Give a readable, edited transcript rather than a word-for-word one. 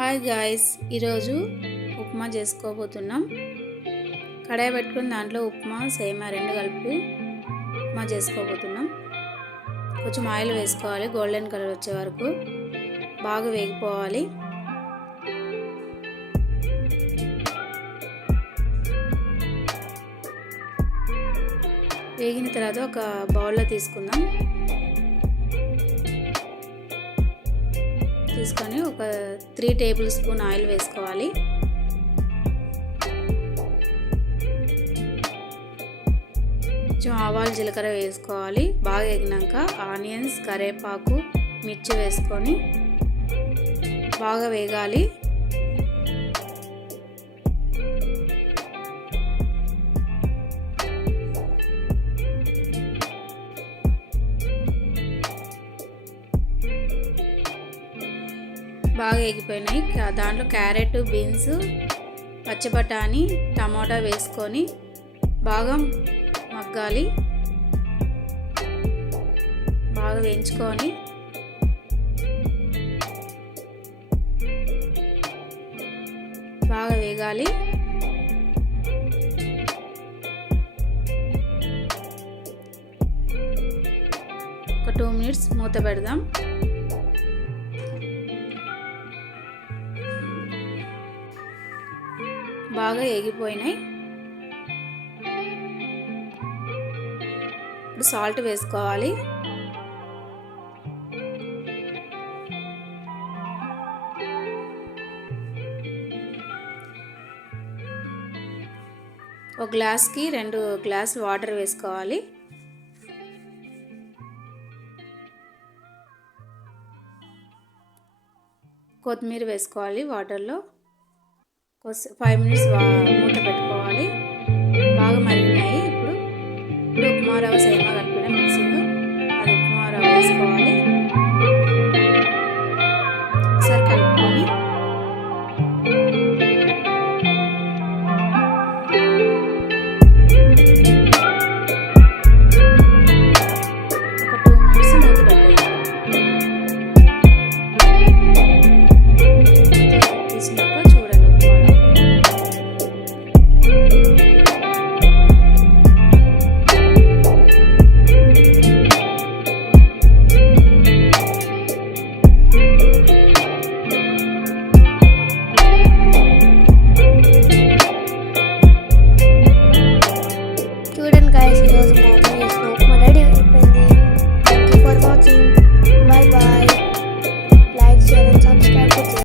Hi guys, ఈరోజు ఉప్మా చేసుకోబోతున్నాం. కడాయి పెట్టుకుని దాంట్లో ఉప్మా సేమియా రెండు కలిపి ఉప్మా చేసుకోబోతున్నాం. కొంచెం ఆయిల్ వేసుకోవాలి, గోల్డెన్ కలర్ వచ్చే వరకు బాగా వేగిపోవాలి. వేగిన తర్వాత ఒక బౌల్లో తీసుకుందాం. తీసుకొని ఒక 3 టేబుల్ స్పూన్ ఆయిల్ వేసుకోవాలి. కొంచెం ఆవాలు జీలకర్ర వేసుకోవాలి. బాగా వేగినాక ఆనియన్స్, కరివేపాకు, మిర్చి వేసుకొని బాగా వేగాలి. బాగా ఎగిపోయినాయి. దాంట్లో క్యారెట్, బీన్స్, పచ్చిబఠానీ, టమాటా వేసుకొని బాగా మగ్గాలి. బాగా వేయించుకొని బాగా వేగాలి. ఒక 2 మినిట్స్ మూత పెడదాం. బాగా ఎగిపోయినాయి. ఇప్పుడు సాల్ట్ వేసుకోవాలి. ఒక గ్లాస్కి 2 గ్లాసులు వాటర్ వేసుకోవాలి. కొత్తిమీర వేసుకోవాలి. వాటర్లో 5 మినిట్స్ మూత పెట్టుకోవాలి. బాగా మరిగినాయి. ఇప్పుడు ఉప్మా రవ్వ సేమియా